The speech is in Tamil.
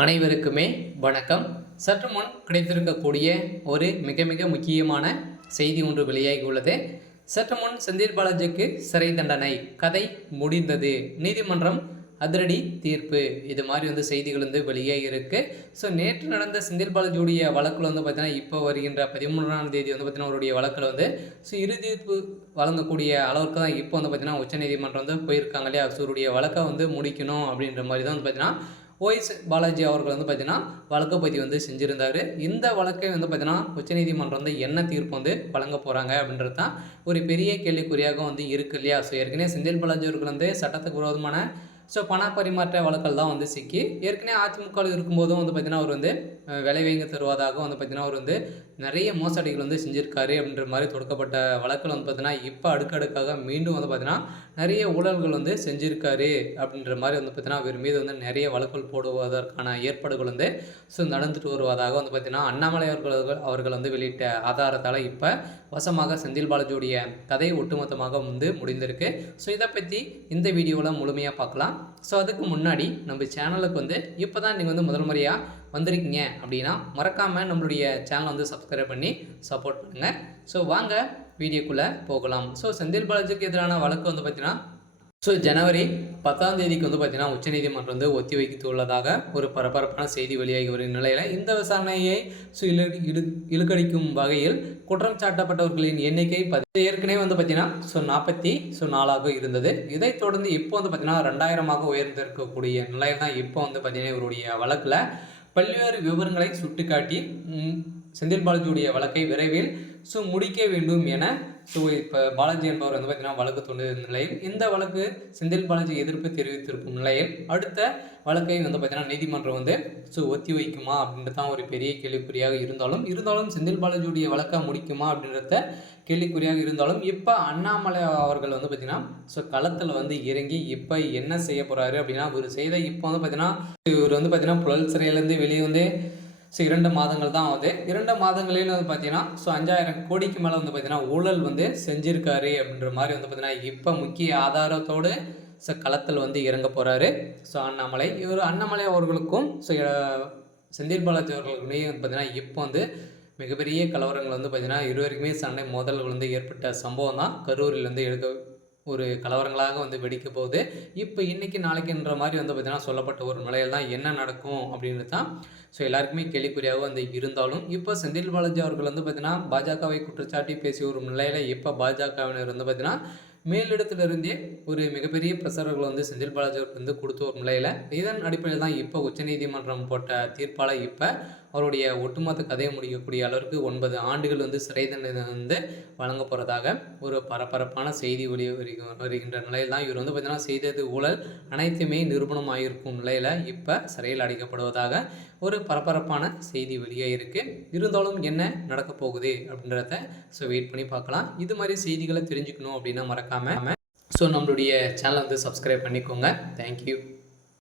அனைவருக்குமே வணக்கம். சற்று முன் கிடைத்திருக்கக்கூடிய ஒரு மிக மிக முக்கியமான செய்தி ஒன்று வெளியாகி உள்ளது. சற்று முன் செந்தில் பாலாஜிக்கு சிறை தண்டனை, கதை முடிந்தது, நீதிமன்றம் அதிரடி தீர்ப்பு, இது மாதிரி செய்திகள் வெளியாகி இருக்கு. ஸோ நேற்று நடந்த செந்தில் பாலாஜியுடைய வழக்கில் பார்த்தீங்கன்னா இப்போ வருகின்ற 13ஆம் தேதி பார்த்தீங்கன்னா அவருடைய வழக்கில் ஸோ இறுதி தீர்ப்பு வழங்கக்கூடிய அளவுக்கு தான் இப்போ பார்த்தீங்கன்னா உச்சநீதிமன்றம் போயிருக்காங்க இல்லையா. ஸோ அவருடைய வழக்கை முடிக்கணும் அப்படின்ற மாதிரி தான் பார்த்தீங்கன்னா ஓஎஸ் பாலாஜி அவர்கள் பார்த்தீங்கன்னா வழக்கு பதிவு செஞ்சுருந்தார். இந்த வழக்கை பார்த்தீங்கன்னா உச்சநீதிமன்றம் என்ன தீர்ப்பு வழங்க போகிறாங்க அப்படின்றது தான் ஒரு பெரிய கேள்விக்குறியாக இருக்கு இல்லையா. ஸோ ஏற்கனவே செந்தில் பாலாஜி அவர்கள் சட்டத்துக்கு விரோதமான பண பரிமாற்ற வழக்கல் தான் சிக்கி ஏற்கனவே அதிமுகவில் இருக்கும்போதும் பார்த்தீங்கன்னா அவர் விலை வாங்கி தருவதாக பார்த்தீங்கன்னா அவர் நிறைய மோசடிகள் செஞ்சுருக்காரு அப்படின்ற மாதிரி தொடுக்கப்பட்ட வழக்கில் பார்த்தீங்கன்னா இப்போ அடுக்கடுக்காக மீண்டும் பார்த்தீங்கன்னா நிறைய ஊழல்கள் செஞ்சுருக்காரு அப்படின்ற மாதிரி பார்த்தீங்கன்னா அவர் மீது நிறைய வழக்குகள் போடுவதற்கான ஏற்பாடுகள் நடந்துட்டு வருவதாக பார்த்தீங்கன்னா அண்ணாமலை அவர்கள் வெளியிட்ட ஆதாரத்தால் இப்போ வசமாக செந்தில் பாலாஜியுடைய கதை ஒட்டுமொத்தமாக முடிந்திருக்கு. ஸோ இதை பற்றி இந்த வீடியோவில் முழுமையாக பார்க்கலாம். ஸோ அதுக்கு முன்னாடி நம்ம சேனலுக்கு இப்போ தான் நீங்கள் முதல் முறையாக வந்திருக்கீங்க அப்படின்னா மறக்காமல் நம்மளுடைய சேனலை சப்ஸ்கிரைப் பண்ணி சப்போர்ட் பண்ணுங்கள். ஸோ வாங்க வீடியோக்குள்ளே போகலாம். ஸோ செந்தில் பாலாஜிக்கு எதிரான வழக்கு பார்த்தீங்கன்னா ஜனவரி 10ஆம் தேதிக்கு பார்த்தீங்கன்னா உச்சநீதிமன்றம் ஒத்தி வைத்துள்ளதாக ஒரு பரபரப்பான செய்தி வெளியாகி வரும் நிலையில் இந்த விசாரணையை இழுக்கடிக்கும் வகையில் குற்றம் சாட்டப்பட்டவர்களின் எண்ணிக்கை ஏற்கனவே பார்த்தீங்கன்னா 44 இருந்தது. இதைத் தொடர்ந்து இப்போ பார்த்தீங்கன்னா 2000 உயர்ந்திருக்கக்கூடிய நிலையில் தான் இப்போ பார்த்தீங்கன்னா இவருடைய வழக்கில் பல்வேறு விவரங்களை சுட்டிக்காட்டி செந்தில் பாலாஜியுடைய வழக்கை விரைவில் முடிக்க வேண்டும் என இப்போ பாலாஜி என்பவர் பார்த்தீங்கன்னா வழக்கு தோன்றிய நிலையில் இந்த வழக்கு செந்தில் பாலாஜி எதிர்ப்பு தெரிவித்திருக்கும் நிலையில் அடுத்த வழக்கை பார்த்தீங்கன்னா நீதிமன்றம் ஒத்தி வைக்குமா அப்படின்றது தான் ஒரு பெரிய கேள்விக்குறியாக இருந்தாலும் செந்தில் பாலாஜியுடைய வழக்கை முடிக்குமா அப்படின்றத கேள்விக்குறியாக இருந்தாலும் இப்போ அண்ணாமலை அவர்கள் பார்த்தீங்கன்னா களத்தில் இறங்கி இப்போ என்ன செய்ய போகிறாரு அப்படின்னா ஒரு செய்த இப்போ பார்த்தீங்கன்னா இவர் பார்த்தீங்கன்னா புழல் சிறையிலேருந்து வெளியே 2 மாதங்கள் தான் ஆகுது. 2 மாதங்களில் பார்த்தீங்கன்னா 5000 கோடிக்கு மேலே பார்த்தீங்கன்னா ஊழல் செஞ்சுருக்காரு அப்படின்ற மாதிரி பார்த்தீங்கன்னா இப்போ முக்கிய ஆதாரத்தோடு களத்தில் இறங்க போகிறாரு. அண்ணாமலை அவர்களுக்கும் செந்தில் பாலாஜி அவர்களுக்குமே பார்த்தீங்கன்னா இப்போ மிகப்பெரிய கலவரங்கள் பார்த்தீங்கன்னா இருவருக்குமே சண்டை மோதல்கள் ஏற்பட்ட சம்பவம் தான் கரூரில் ஒரு கலவரங்களாக வெடிக்க போகுது. இப்போ இன்றைக்கி நாளைக்குன்ற மாதிரி பார்த்தீங்கன்னா சொல்லப்பட்ட ஒரு நிலையில் தான் என்ன நடக்கும் அப்படின்றது தான் எல்லாருக்குமே கேள்விக்குறியாக இருந்தாலும் இப்போ செந்தில் பாலாஜி அவர்கள் பார்த்தீங்கன்னா பாஜகவை குற்றச்சாட்டி பேசிய ஒரு நிலையில் இப்போ பாஜகவினர் பார்த்தீங்கன்னா மேலிடத்திலிருந்தே ஒரு மிகப்பெரிய பிரசாரர்கள் செந்தில் பாலாஜி அவர்கள் கொடுத்த ஒரு நிலையில் இதன் அடிப்படையில் தான் இப்போ உச்சநீதிமன்றம் போட்ட தீர்ப்பால் இப்போ அவருடைய ஒட்டுமொத்த கதையை முடிக்கக்கூடிய அளவிற்கு 9 ஆண்டுகள் சிறை தண்டனை வழங்க போகிறதாக ஒரு பரபரப்பான செய்தி வருகின்ற நிலையில் தான் இவர் பார்த்தீங்கன்னா செய்தது ஊழல் அனைத்துமே நிரூபணமாகிருக்கும் நிலையில் இப்போ சிறையில் அடைக்கப்படுவதாக ஒரு பரபரப்பான செய்தி வெளியாக இருக்குது. இருந்தாலும் என்ன நடக்க போகுது அப்படின்றத வெயிட் பண்ணி பார்க்கலாம். இது மாதிரி செய்திகளை தெரிஞ்சுக்கணும் அப்படின்னா மறக்காமல் நம்மளுடைய சேனலை சப்ஸ்கிரைப் பண்ணிக்கோங்க. தேங்க்யூ.